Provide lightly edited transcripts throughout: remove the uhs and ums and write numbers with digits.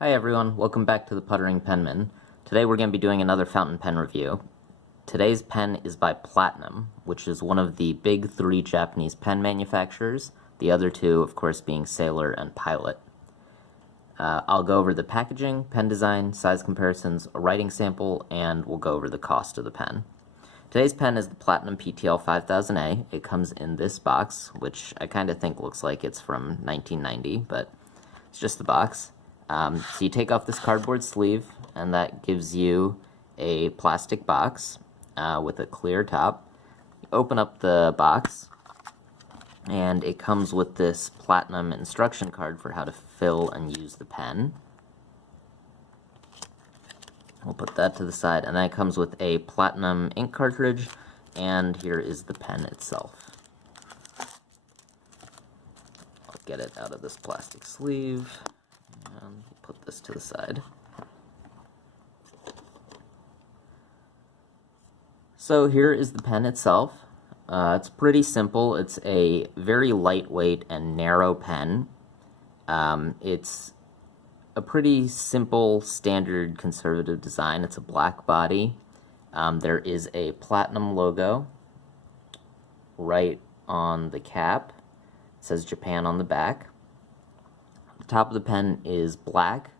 Hi everyone, welcome back to the Puttering Penman. Today we're going to be doing another fountain pen review. Today's pen is by Platinum, which is one of the big three Japanese pen manufacturers, the other two of course being Sailor and Pilot. I'll go over the packaging, pen design, size comparisons, a writing sample, and we'll go over the cost of the pen. Today's pen is the Platinum PTL-5000a. It comes in this box, which I kind of think looks like it's from 1990, but it's just the box. So you take off this cardboard sleeve, and that gives you a plastic box with a clear top. You open up the box, and it comes with this Platinum instruction card for how to fill and use the pen. We'll put that to the side, and then it comes with a Platinum ink cartridge, and here is the pen itself. I'll get it out of this plastic sleeve, and put this to the side. So here is the pen itself. It's pretty simple. It's a very lightweight and narrow pen. It's a pretty simple, standard, conservative design. It's a black body. There is a Platinum logo right on the cap. It says Japan on the back. The top of the pen is black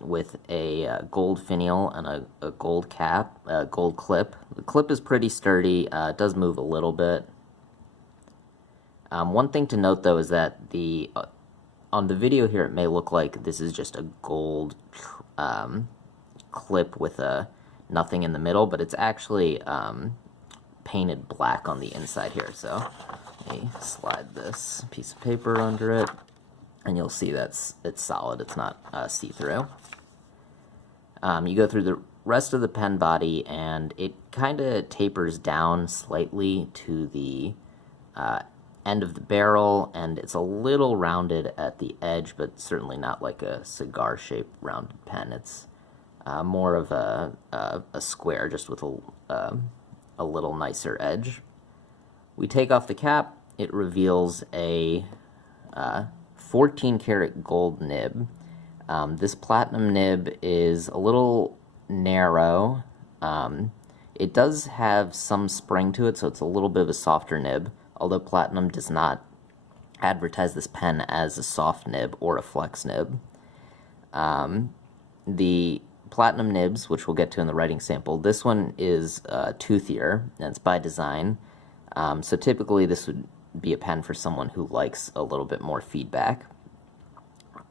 with a gold finial and a gold cap, gold clip. The clip is pretty sturdy. It does move a little bit. One thing to note though is that on the video here it may look like this is just a gold clip with nothing in the middle, but it's actually painted black on the inside here. So let me slide this piece of paper under it, and you'll see it's solid. It's not see-through. You go through the rest of the pen body, and it kind of tapers down slightly to the end of the barrel, and it's a little rounded at the edge, but certainly not like a cigar-shaped rounded pen. It's more of a square, just with a little nicer edge. We take off the cap. It reveals a 14 karat gold nib. This Platinum nib is a little narrow. It does have some spring to it, so it's a little bit of a softer nib, although Platinum does not advertise this pen as a soft nib or a flex nib. The Platinum nibs, which we'll get to in the writing sample, this one is toothier, and it's by design. So typically this would be a pen for someone who likes a little bit more feedback.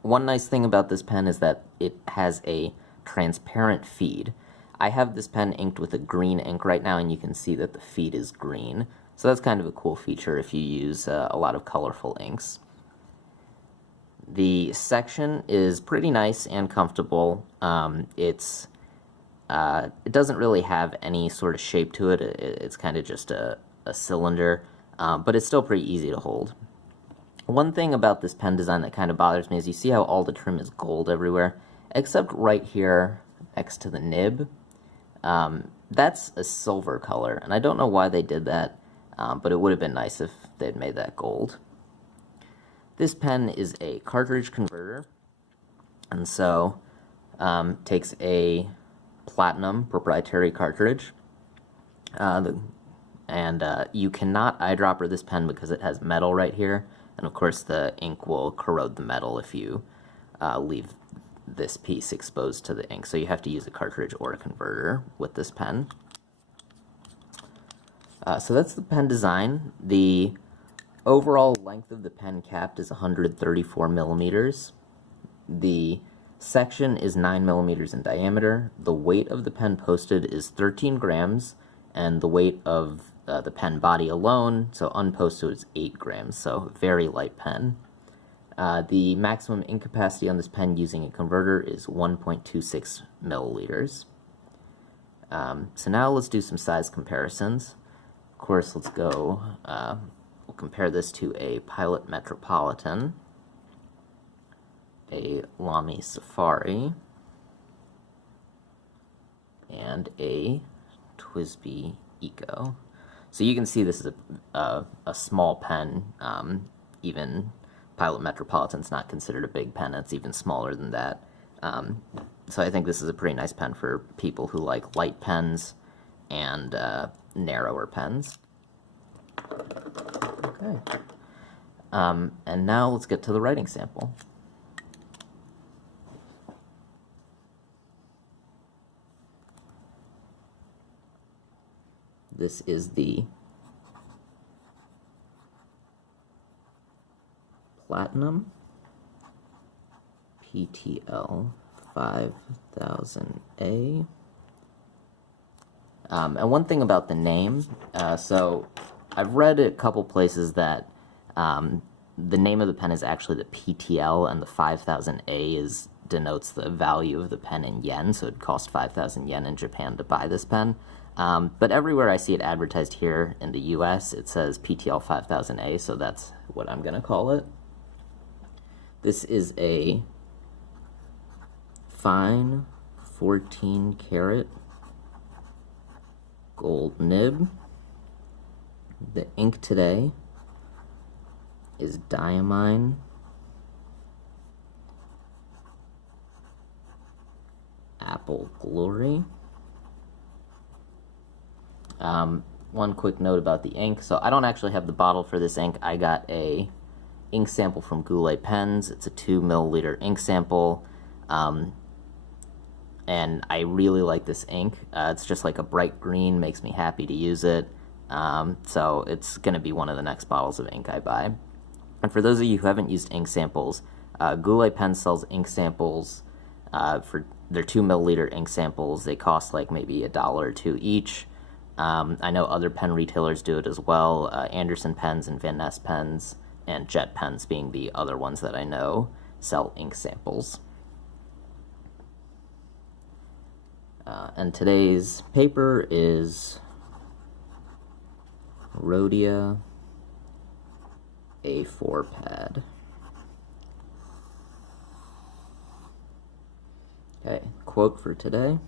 One nice thing about this pen is that it has a transparent feed. I have this pen inked with a green ink right now, and you can see that the feed is green. So that's kind of a cool feature if you use a lot of colorful inks. The section is pretty nice and comfortable. It doesn't really have any sort of shape to it. It's kind of just a cylinder, but it's still pretty easy to hold. One thing about this pen design that kind of bothers me is you see how all the trim is gold everywhere, except right here next to the nib. That's a silver color, and I don't know why they did that, but it would have been nice if they'd made that gold. This pen is a cartridge converter, and so takes a Platinum proprietary cartridge, and you cannot eyedropper this pen because it has metal right here, and of course the ink will corrode the metal if you leave this piece exposed to the ink, so you have to use a cartridge or a converter with this pen. So that's the pen design. The overall length of the pen capped is 134 millimeters. The section is 9 millimeters in diameter. The weight of the pen posted is 13 grams, and the weight of the pen body alone, so unposted, is 8 grams, so very light pen. The maximum ink capacity on this pen using a converter is 1.26 milliliters. So now let's do some size comparisons. Of course, let's go, we'll compare this to a Pilot Metropolitan, a Lamy Safari, and a TWSBI Eco. So you can see this is a small pen, even Pilot Metropolitan's not considered a big pen, it's even smaller than that. So I think this is a pretty nice pen for people who like light pens and narrower pens. Okay. And now let's get to the writing sample. This is the Platinum PTL-5000a. And one thing about the name, so I've read a couple places that the name of the pen is actually the PTL, and the 5000a denotes the value of the pen in yen, so it cost 5,000 yen in Japan to buy this pen. But everywhere I see it advertised here in the US, it says PTL-5000a, so that's what I'm going to call it. This is a fine 14 karat gold nib. The ink today is Diamine Apple Glory. One quick note about the ink. So I don't actually have the bottle for this ink. I got a ink sample from Goulet Pens. It's a 2 milliliter ink sample. And I really like this ink. It's just like a bright green, makes me happy to use it. So it's going to be one of the next bottles of ink I buy. And for those of you who haven't used ink samples, Goulet Pens sells ink samples for their 2 milliliter ink samples. They cost like maybe $1 or $2 each. I know other pen retailers do it as well. Anderson Pens and Van Ness Pens and Jet Pens being the other ones that I know sell ink samples. And today's paper is Rhodia A4 pad. Okay, quote for today.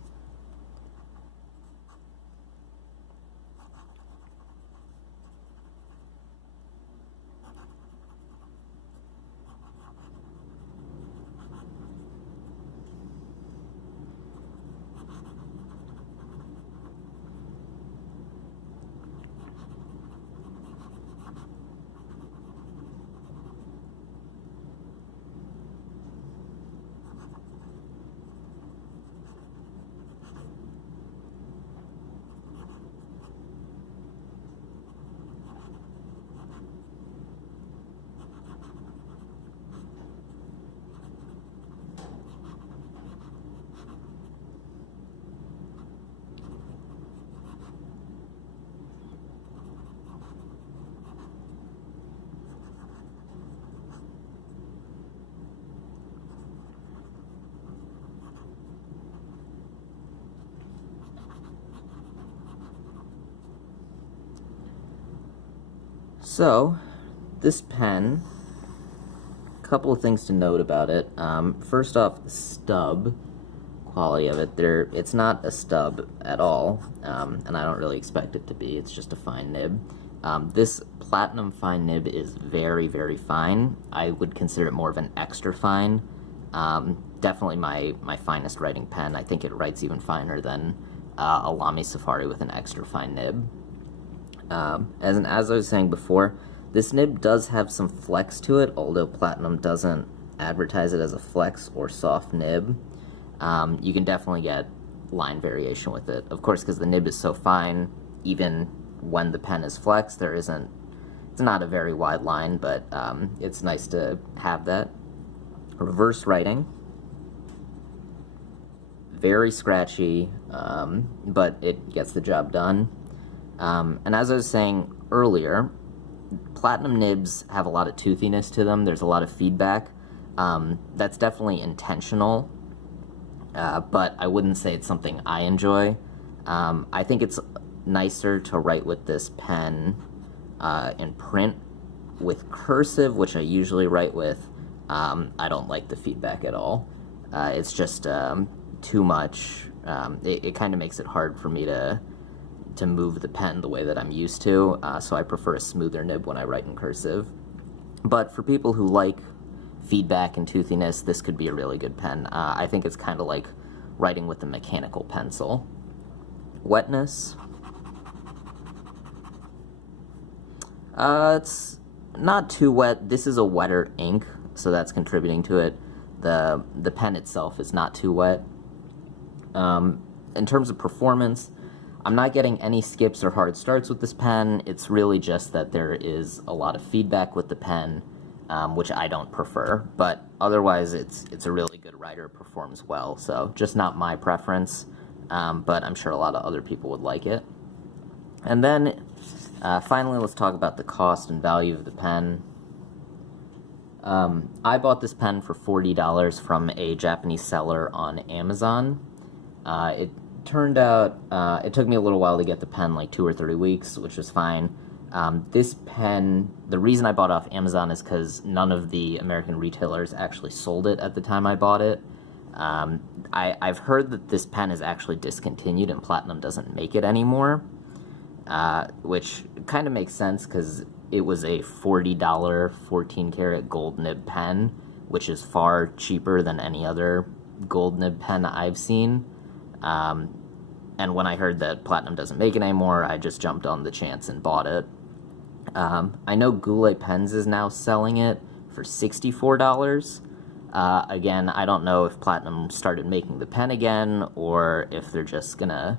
So, this pen, a couple of things to note about it. First off, the stub quality of it. It's not a stub at all, and I don't really expect it to be. It's just a fine nib. This Platinum fine nib is very, very fine. I would consider it more of an extra fine. Definitely my finest writing pen. I think it writes even finer than a Lamy Safari with an extra fine nib. As I was saying before, this nib does have some flex to it, although Platinum doesn't advertise it as a flex or soft nib. You can definitely get line variation with it. Of course, because the nib is so fine, even when the pen is flexed, it's not a very wide line, but it's nice to have that. Reverse writing. Very scratchy, but it gets the job done. And as I was saying earlier, Platinum nibs have a lot of toothiness to them. There's a lot of feedback. That's definitely intentional, but I wouldn't say it's something I enjoy. I think it's nicer to write with this pen in print. With cursive, which I usually write with, I don't like the feedback at all. It's just too much. It kind of makes it hard for me to move the pen the way that I'm used to, so I prefer a smoother nib when I write in cursive. But for people who like feedback and toothiness, this could be a really good pen. I think it's kind of like writing with a mechanical pencil. Wetness. It's not too wet. This is a wetter ink, so that's contributing to it. The pen itself is not too wet. In terms of performance, I'm not getting any skips or hard starts with this pen. It's really just that there is a lot of feedback with the pen, which I don't prefer. But otherwise, it's a really good writer. It performs well. So just not my preference, but I'm sure a lot of other people would like it. And then finally, let's talk about the cost and value of the pen. I bought this pen for $40 from a Japanese seller on Amazon. It turned out, it took me a little while to get the pen, like 2 or 3 weeks, which was fine. This pen, the reason I bought it off Amazon is because none of the American retailers actually sold it at the time I bought it. I've heard that this pen is actually discontinued and Platinum doesn't make it anymore, which kind of makes sense because it was a $40 14 karat gold nib pen, which is far cheaper than any other gold nib pen I've seen. And when I heard that Platinum doesn't make it anymore, I just jumped on the chance and bought it. I know Goulet Pens is now selling it for $64. Again, I don't know if Platinum started making the pen again, or if they're just gonna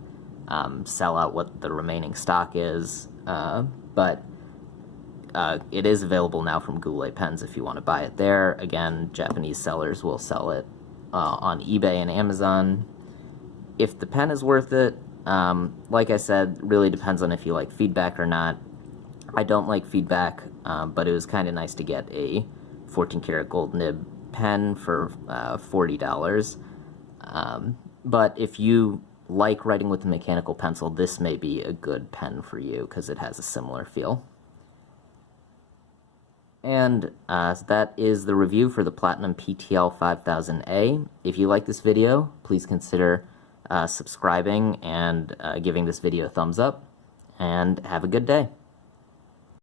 sell out what the remaining stock is. But it is available now from Goulet Pens if you want to buy it there. Again, Japanese sellers will sell it on eBay and Amazon. If the pen is worth it, like I said, really depends on if you like feedback or not. I don't like feedback, but it was kind of nice to get a 14 karat gold nib pen for $40. But if you like writing with a mechanical pencil, this may be a good pen for you because it has a similar feel. And that is the review for the Platinum PTL-5000a. If you like this video, please consider subscribing and giving this video a thumbs up, and have a good day.